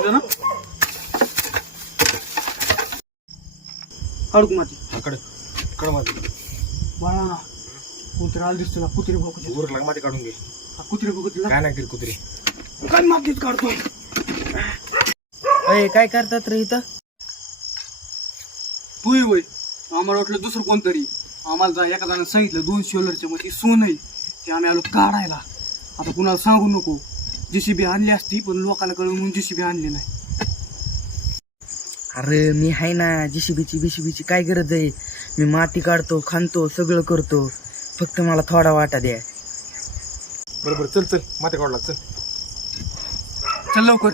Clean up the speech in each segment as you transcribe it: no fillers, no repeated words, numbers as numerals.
तिथं ना अडक माती कड माती बाळा ना कुत्रा आला दिसतो ना कुत्री भोकते वर लाग माती काढून घे. कुत्री भोकते काय नाही केली कुत्री. काय मातीत काढतोय अय काय करतात रे इथं? तू वय आम्हाला वाटलं दुसरं कोणतरी. आम्हाला जा एका जणांना सांगितलं 2 शोलरच्या मध्ये सोन आहे ते आम्ही आलो काढायला. आता कुणाला सांगू नको. JCB आणली असती पण लोकांना कळून म्हणून JCB आणली नाही. अरे मी आहे ना JCBची काय गरज आहे? मी माती काढतो, खांदतो, सगळं करतो. फक्त मला थोडा वाटा द्या. बरोबर चल माती काढला चल. चल लवकर.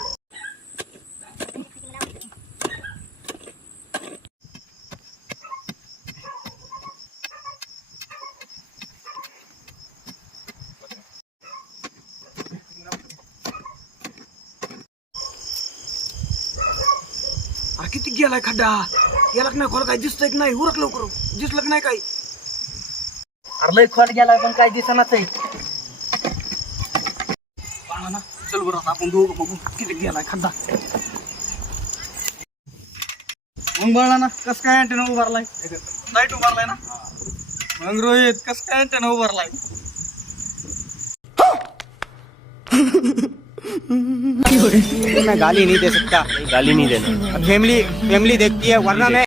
अरे किती गेलाय खड्डा. गेला का नाही खोल काय दिसतंय की नाही? उरक लवकर. दिसलं की नाही काही? अरे लय खोट गेलाय पण काय दिसनाच आहे. बाळा ना चल बरं आता आपण दोघं बघू किती गेलाय खड्डा. मग बाळा ना कस काय अँटेना उभारलाय? लाईट उभारलाय ना? मग रोहित कस काय अँटेना उभारलाय? मैं गाली नहीं दे सकता. गाली नहीं देना. फैमिली देखती है वरना मैं